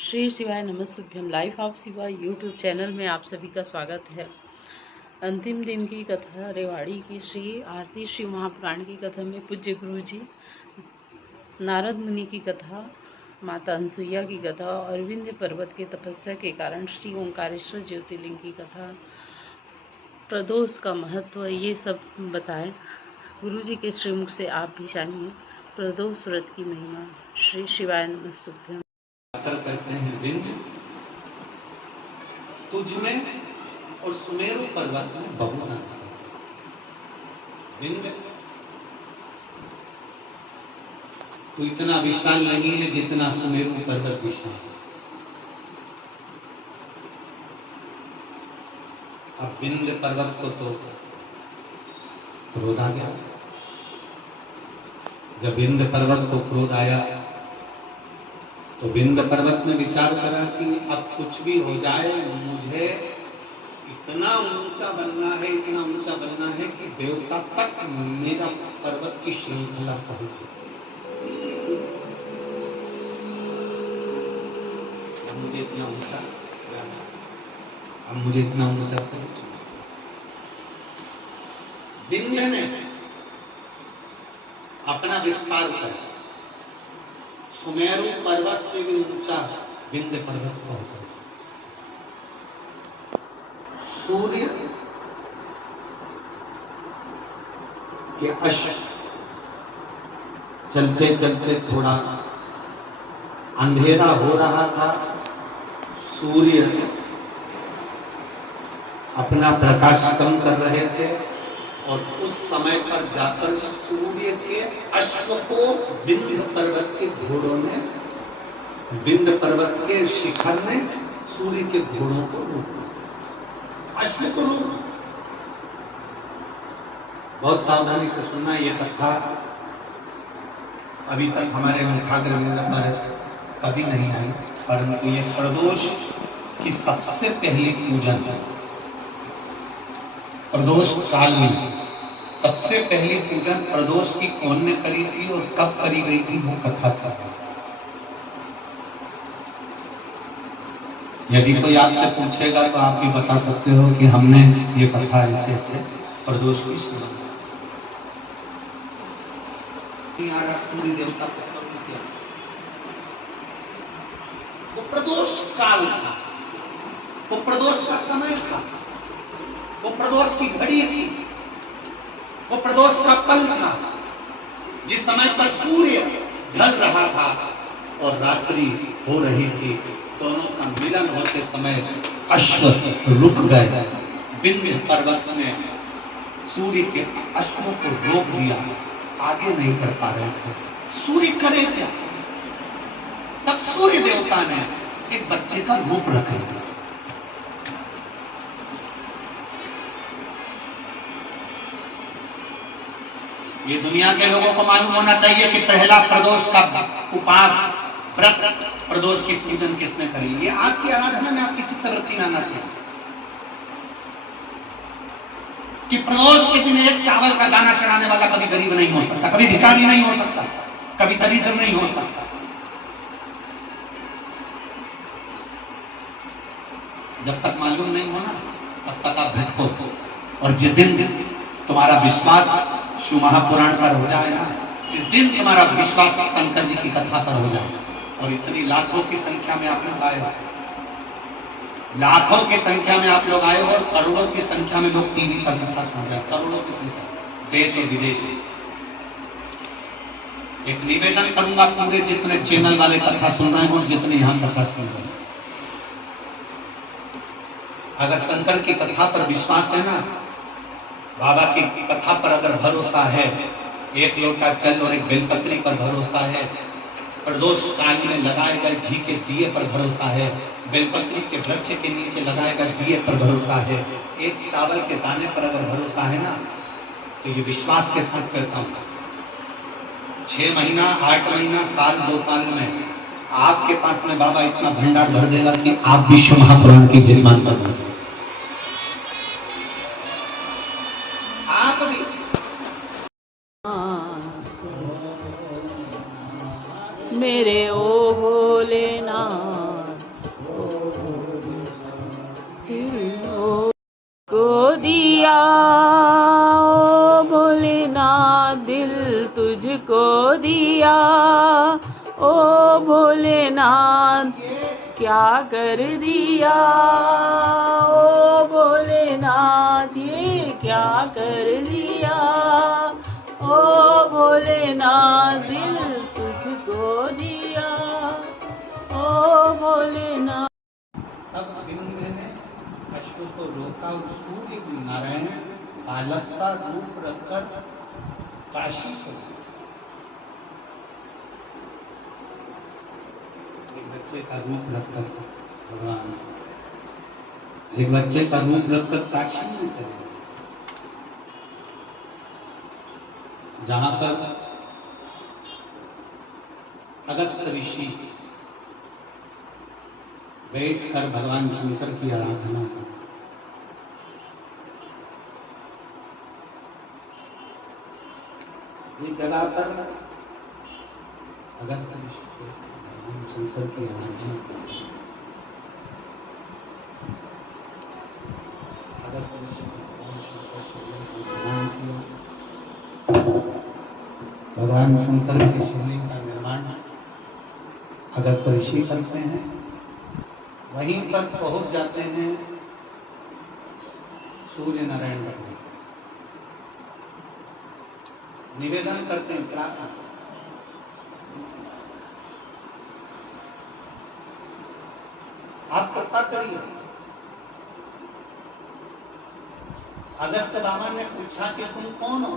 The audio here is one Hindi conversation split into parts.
श्री शिवाय नमस्तुभ्यम। Life of Shiva YouTube channel में आप सभी का स्वागत है। अंतिम दिन की कथा रेवाड़ी की श्री आरती शिव महापुराण की कथा में पूज्य गुरु जी नारद मुनि की कथा, माता अनसुईया की कथा और विंध्य पर्वत के तपस्या के कारण श्री ओंकारेश्वर ज्योतिर्लिंग की कथा, प्रदोष का महत्व, ये सब बताएं गुरु जी के श्रीमुख से। आप भी जानिए प्रदोष व्रत की महिमा। श्री शिवाय नमस्तुभ्यम। कहते हैं विंध्य तुझ में और सुमेरु पर्वत में बहुत अंतर। विंध्य तो इतना विशाल नहीं है जितना सुमेरु पर्वत विशाल है। अब विंध्य पर्वत को तो क्रोध आ गया। जब विंध्य पर्वत को क्रोध आया तो विंध्य पर्वत ने विचार करा कि अब कुछ भी हो जाए, मुझे इतना ऊंचा बनना है, इतना ऊंचा बनना है कि देवता तक मेरा पर्वत की श्रृंखला पहुंचे। अब मुझे इतना ऊंचा पहुंचे। विंध्य ने अपना विस्तार किया। सुमेरु पर्वत से भी ऊंचा विंध्य पर्वत पहुंचा। सूर्य के अश्व चलते चलते थोड़ा अंधेरा हो रहा था। सूर्य अपना प्रकाश कम कर रहे थे और उस समय पर जाकर सूर्य के अश्व को विंध्य पर्वत के घोड़ों ने, विंध्य पर्वत के शिखर ने सूर्य के घोड़ों को रोक दिया, अश्व को रोक दिया। बहुत सावधानी से सुनना, यह कथा अभी तक हमारे मुखाग्र पर कभी नहीं आई, परंतु यह प्रदोष की सबसे पहली पूजन है। प्रदोष काल में सबसे पहली पूजन प्रदोष की कौन ने करी थी और कब करी गई थी, वो कथा चलती। यदि कोई आपसे पूछेगा तो आप भी बता सकते हो कि हमने ये कथा ऐसे ऐसे प्रदोष की सुनी। सूर्य देवता को किया वो प्रदोष काल था, वो प्रदोष का समय था, वो प्रदोष की घड़ी थी, वो प्रदोष का पल था, जिस समय पर सूर्य ढल रहा था और रात्रि हो रही थी। दोनों का मिलन होते समय अश्व रुक गए। विंध्य पर्वत ने सूर्य के अश्वों को रोक दिया, आगे नहीं बढ़ पा रहे थे। सूर्य करे क्या? तब सूर्य देवता ने एक बच्चे का रूप रख लिया। ये दुनिया के लोगों को मालूम होना चाहिए कि पहला प्रदोष का उपास व्रत, प्रदोष की पूजन किसने करी। ये आपकी आराधना में आपकी चित्तवृत्ति में आना चाहिए कि प्रदोष के दिन एक चावल का दाना चढ़ाने वाला कभी गरीब नहीं हो सकता, कभी भिखारी नहीं हो सकता, कभी दरिद्र नहीं हो सकता। जब तक मालूम नहीं होना तब तक आप भटको। और जिस दिन तुम्हारा विश्वास शिव महापुराण पर हो जाए ना, जिस दिन तुम्हारा विश्वास शंकर जी की कथा पर हो जाए, और इतनी लाखों की संख्या में आप लोग आए हो, लाखों की संख्या में आप लोग आए हो और करोड़ों की संख्या में लोग टीवी पर कथा सुन रहे हैं, करोड़ों की संख्या, देश और विदेश में। एक निवेदन करूंगा पूरे जितने चैनल वाले कथा सुन रहे हैं और जितने यहाँ कथा सुन रहे हैं, अगर शंकर की कथा पर विश्वास है ना, बाबा की कथा पर अगर भरोसा है, एक लोटा जल और एक बेलपत्री पर भरोसा है, प्रदोष काल में लगाए गए घी के दिए पर भरोसा है, बेलपत्री के वृक्ष के नीचे लगाए गए दिए पर भरोसा है, एक चावल के दाने पर अगर भरोसा है ना, तो ये विश्वास के साथ कहता हूं 6 महीना 8 महीना साल 2 साल में आपके पास में बाबा इतना भंडार भर देगा कि आप विश्व महापुराण की जजमान कर देंगे। मेरे ओ भोलेनाथ तुझको दिया ओ भोलेनाथ क्या कर दिया ओ भोलेनाथ ये क्या कर दिया ओ भोलेनाथ दिल तुझको दिया ओ भोलेनाथ। तब विंध्य ने अश्व को रोका और सूर्य नारायण बालक का रूप रखकर काशी को, एक बच्चे का रूप रखकर भगवान, एक बच्चे का रूप रखकर काशी में चले, जहां पर अगस्त ऋषि बैठकर भगवान शंकर की आराधना कर, इस जगह पर अगस्त ऋषि भगवान शंकर की आराधना कर, अगस्त ऋषि भगवान शंकर शिवलिंग का निर्माण किया। भगवान शंकर के शिवलिंग का निर्माण अगस्त ऋषि करते हैं, वहीं पर पहुंच जाते हैं सूर्य नारायण भगवान, निवेदन करते हैं प्रार्थना, आप कृपा करिए। अगस्त बाबा ने पूछा कि तुम कौन हो?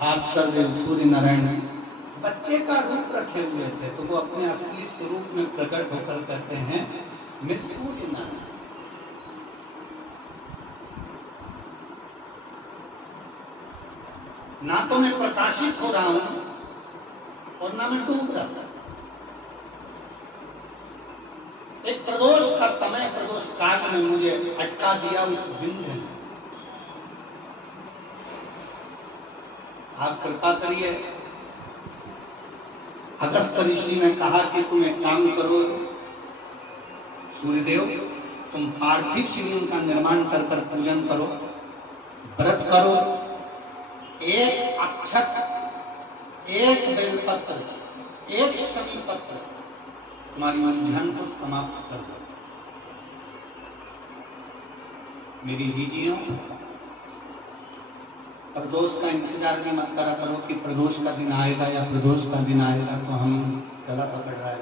भास्कर देव सूर्य नारायण बच्चे का रूप रखे हुए थे, तो वो अपने असली स्वरूप में प्रकट होकर कहते हैं मैं सूर्य नारायण, ना तो मैं प्रकाशित हो रहा हूं और ना मैं डूब रहा हूं। एक प्रदोष का समय, प्रदोष काल में मुझे अटका दिया उस विंध्य ने। आप कृपा करिए। अगस्त ऋषि ने कहा कि तुम एक काम करो सूर्यदेव, तुम पार्थिव शिवलिंग का निर्माण कर कर पूजन करो, व्रत करो, एक अक्षत, एक बेलपत्र, एक शमी पत्र तुम्हारी उलझन को समाप्त कर दो। मेरी जीजियों, प्रदोष का इंतजार भी मत करा करो कि प्रदोष का दिन आएगा या प्रदोष का दिन आएगा तो हम गला पकड़ रहा है।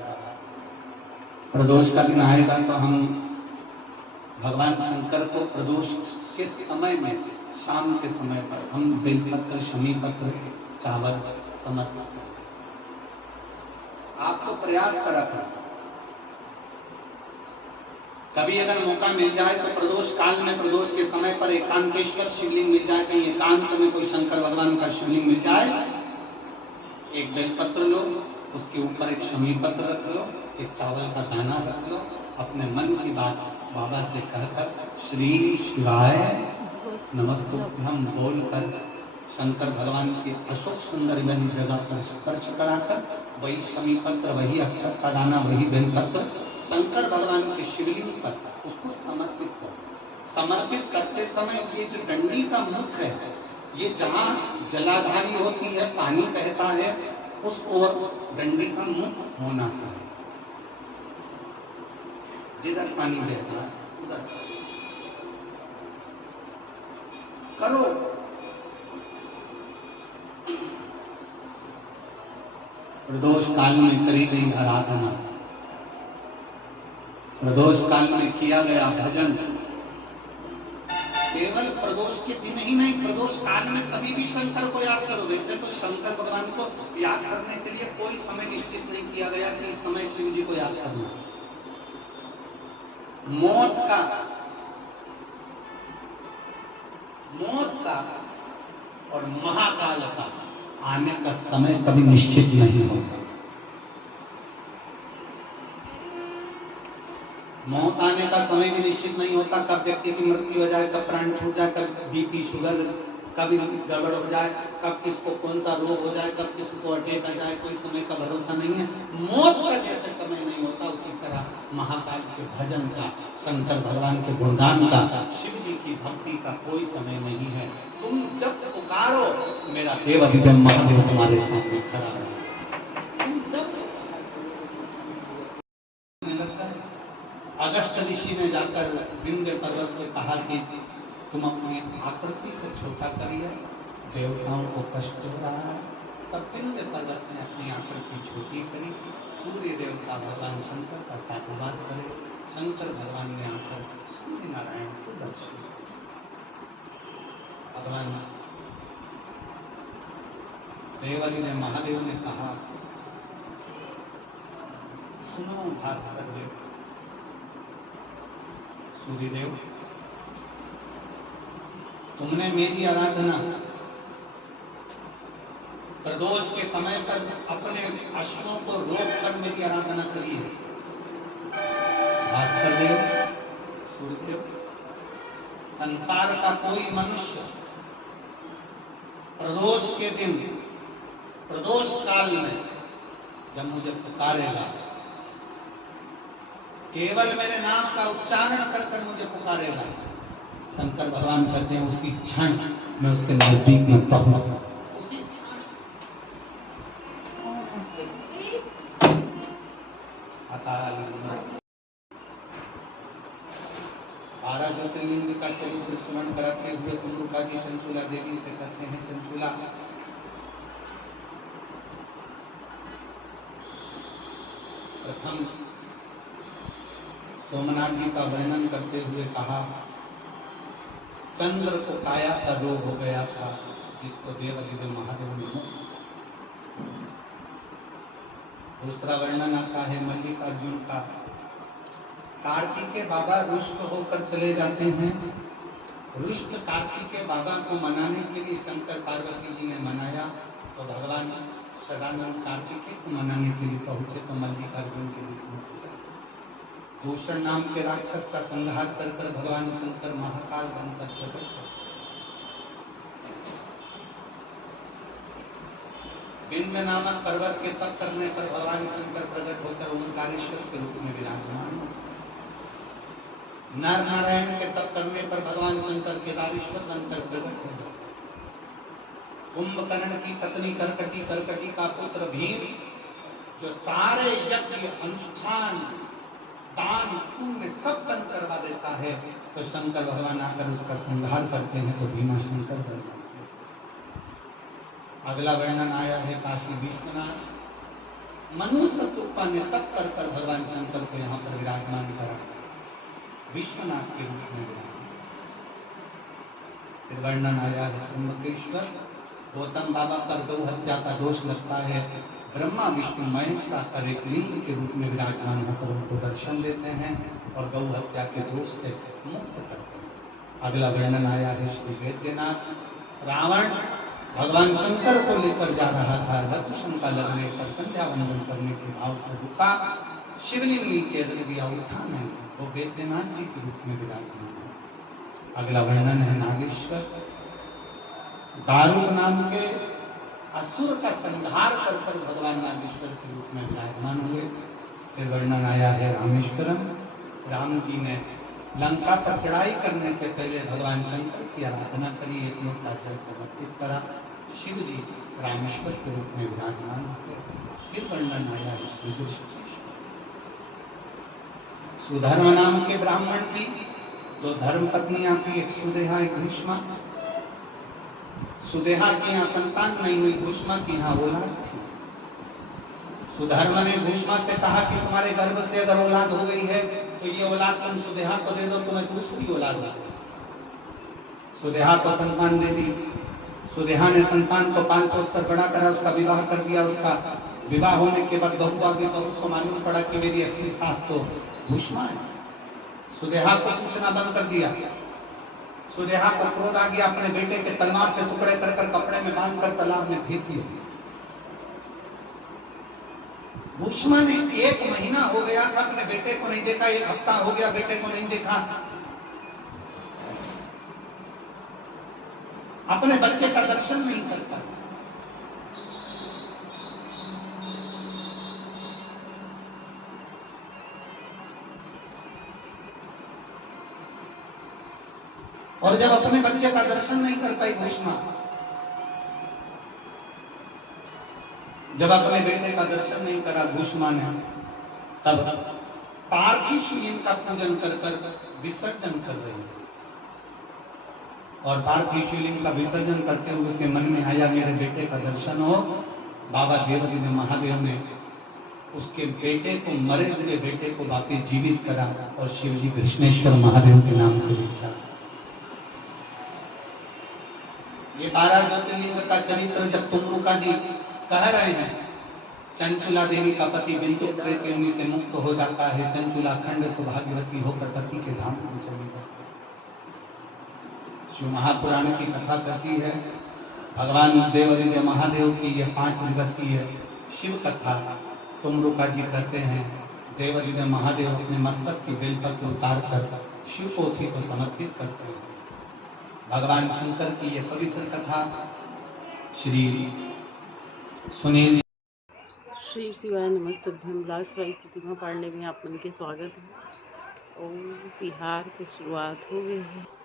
प्रदोष का दिन आएगा तो हम भगवान शंकर को प्रदोष के समय में, शाम के समय पर हम बेलपत्र, शमी पत्र, चावल समर्पित करें। आप तो प्रयास करा करो। कभी अगर मौका मिल जाए तो प्रदोष काल में, प्रदोष के समय पर एकांतेश्वर शिवलिंग मिल जाए, कहीं एकांत में कोई शंकर भगवान का शिवलिंग मिल जाए, एक बेलपत्र लो, उसके ऊपर एक शमी पत्र रख लो, एक चावल का दाना रख लो, अपने मन की बात बाबा से कहकर श्री शिवाय नमस्तुभ्यम बोलकर शंकर भगवान के अशोक सुंदर वाली जगह पर स्पर्श कराकर वही शमी पत्र, वही अक्षत का दाना, वही बेलपत्र शंकर भगवान के शिवलिंग पर उसको समर्पित करो। समर्पित करते समय ये जो डंडी का मुख है, ये जहाँ जलाधारी होती है, पानी बहता है, उस ओर डंडी का मुख होना चाहिए। जिधर पानी बहता है उधर से करो। प्रदोष काल में करी गई आराधना, प्रदोष काल में किया गया भजन, केवल प्रदोष के दिन ही नहीं, प्रदोष काल में कभी भी शंकर को याद करो। वैसे तो शंकर भगवान को याद करने के लिए कोई समय निश्चित नहीं किया गया कि इस समय शिव जी को याद करना। मौत का और महाकाल का आने का समय कभी निश्चित नहीं होता। मौत आने का समय भी निश्चित नहीं होता, कब व्यक्ति की मृत्यु हो जाए, कब प्राण छूट जाए, कब बीपी शुगर कभी गड़बड़ हो जाए, कब किसको कौन सा रोग हो जाए, कब किसको अटैक आ जाए, कोई समय का भरोसा नहीं है। मौत का जैसे समय नहीं होता, उसी तरह महाकाल के भजन का, शंकर भगवान के गुणगान का, शिव जी की भक्ति का कोई समय नहीं है। तुम जब पुकारो मेरा देव अधिदेव महादेव तुम्हारे सामने खड़ा है। तुम जब अगस्त ऋषि ने जाकर विंध्य पर्वत से कहा कि तुम अपनी आकृति को छोटा करिए, देवताओं को कष्ट हो रहा है। तब विंध्य पर्वत ने अपनी आकृति छोटी करी। सूर्य देवता भगवान शंकर का साधुवाद करे। शंकर भगवान ने आकर सूर्य नारायण को दर्शन दिया। भगवान देवरी ने महादेव ने कहा, सुनो भास्कर देव, सूर्यदेव, तुमने मेरी आराधना प्रदोष के समय पर अपने अश्वों को रोक कर मेरी आराधना करी है। भास्कर देव, सूर्यदेव, संसार का कोई मनुष्य प्रदोष के दिन, प्रदोष काल में जब मुझे पुकारेगा, केवल मेरे नाम का उच्चारण कर कर मुझे पुकारेगा, शंकर भगवान कहते हैं उसी क्षण मैं उसके नजदीक में पहुंच। बारह ज्योतिर्लिंग का चरित्र स्मरण कराते हुए कुंडुका जी चंचुला देवी से कहते हैं, चंचुला, प्रथम सोमनाथ जी का वर्णन करते हुए कहा, चंद्र को काया का रोग हो गया था जिसको देव अधिदेव महादेव ने मुक्त। दूसरा वर्णन आता है मल्लिकार्जुन का, कार्तिकेय बाबा रुष्ट होकर चले जाते हैं। रुष्ट कार्तिकेय बाबा को मनाने के लिए शंकर पार्वती जी ने मनाया, तो भगवान सदानंद कार्तिकेय को मनाने के लिए पहुंचे तो मल्लिकार्जुन के रूप में पूजा। दूषण नाम के राक्षस का संहार कर कर भगवान शंकर महाकाल बनकर प्रकट हो। विंध्य नामक पर्वत के तप करने पर भगवान शंकर प्रकट होकर ओंकारेश्वर के रूप में विराजमान हो। नर नारायण के तप करने पर भगवान शंकर केदारेश्वर बनकर प्रकट हो गए। कुंभकर्ण की पत्नी करकटी, करकटी का पुत्र भीम, जो सारे यज्ञ अनुष्ठान दान पुण्य सब कर्म करवा देता है, तो शंकर भगवान आकर उसका संहार करते हैं तो भीमा शंकर बन जाते हैं। अगला वर्णन आया है काशी विश्वनाथ, मनुष्य रूपा ने तप कर कर भगवान शंकर को यहाँ पर विराजमान करा, विश्वनाथ के रूप में विराजमान। फिर वर्णन आया है त्र्यंबकेश्वर, गौतम बाबा पर गौ हत्या का दोष लगता है, ब्रह्मा विष्णु महेश आकर एक लिंग के रूप में विराजमान होकर उनको दर्शन देते हैं और गौ हत्या के दोष से मुक्त करते हैं। अगला वर्णन आया है श्री वैद्यनाथ, रावण भगवान शंकर को लेकर जा रहा था, लक्ष्मण लगने पर संध्या वंदन करने के भाव से रुका, शिवलिंग नीचे रख दिया, उठा नहीं, वो वैद्यनाथ जी के रूप में विराजमान है। अगला वर्णन है नागेश्वर, दारुक नाम के असुर का संहार कर कर भगवान नागेश्वर के रूप में विराजमान हुए। फिर वर्णन आया है रामेश्वरम, राम जी ने लंका पर चढ़ाई करने से पहले भगवान शंकर की आराधना करी, एक लोटा जल समर्पित करा, शिव जी रामेश्वर के रूप में विराजमान हुए। फिर वर्णन आया है श्री सुधर्म नाम के ब्राह्मण की दो धर्म पत्नियां थी, एक सुदेहा एक भीष्मा। सुदेहा की यहाँ संतान नहीं हुई, भीष्मा की यहाँ औलाद थी। सुधर्म ने भीष्मा से कहा कि तुम्हारे गर्भ से अगर औलाद हो गई है तो ये औलाद तुम सुदेहा को दे दो, तुम्हें दूसरी औलाद दे। सुदेहा को संतान दे दी। सुदेहा ने संतान को पाल पोस कर बड़ा करा, उसका विवाह कर दिया। उसका विवाह होने के बाद बहू आगे, बहू को मालूम पड़ा कि मेरी असली सास तो भीष्मा है। सुदेहा को पूछना बंद कर दिया। सुदेहा को क्रोध आ गया, अपने बेटे के तलवार से टुकड़े कर कर कपड़े में बांध कर तालाब में फेंक दिया। भीष्मा ने 1 महीना हो गया था अपने बेटे को नहीं देखा, 1 हफ्ता हो गया बेटे को नहीं देखा, अपने बच्चे का दर्शन नहीं करता। और जब अपने बच्चे का दर्शन नहीं कर पाई भीष्मा, जब अपने बेटे का दर्शन नहीं करा भीष्मा ने, तब पार्थिव शिवलिंग का पूजन कर कर विसर्जन कर रही है। और पार्थिव शिवलिंग का विसर्जन करते हुए उसके मन में आया मेरे बेटे का दर्शन हो। बाबा देवादिदेव महादेव ने उसके बेटे को, मरे हुए बेटे को वापस जीवित करा और शिवजी कृष्णेश्वर महादेव के नाम से विख्यात। ये 12 ज्योतिर्लिंग का चरित्र जब तुमरुका जी कह रहे हैं, चंचुला देवी का पति बिंदु प्रेत योनि से मुक्त हो जाता है, चंचुला खंड सौभाग्यवती होकर पति के धाम में चली जाती है। शिव महापुराण की कथा कहती है, भगवान देवादिदेव महादेव की यह 5 दिवसीय शिव कथा तुमरुका जी कहते हैं, देवादिदेव महादेव अपने मस्तक की बेलपत्र उतार कर शिव पोथी को समर्पित करते हैं। भगवान शंकर की यह पवित्र कथा श्री सुनील। श्री शिवाय नमस्तभ्यम। लालसराय प्रतिमा पांडे में आप मन के स्वागत है। और तिहार की शुरुआत हो गई है।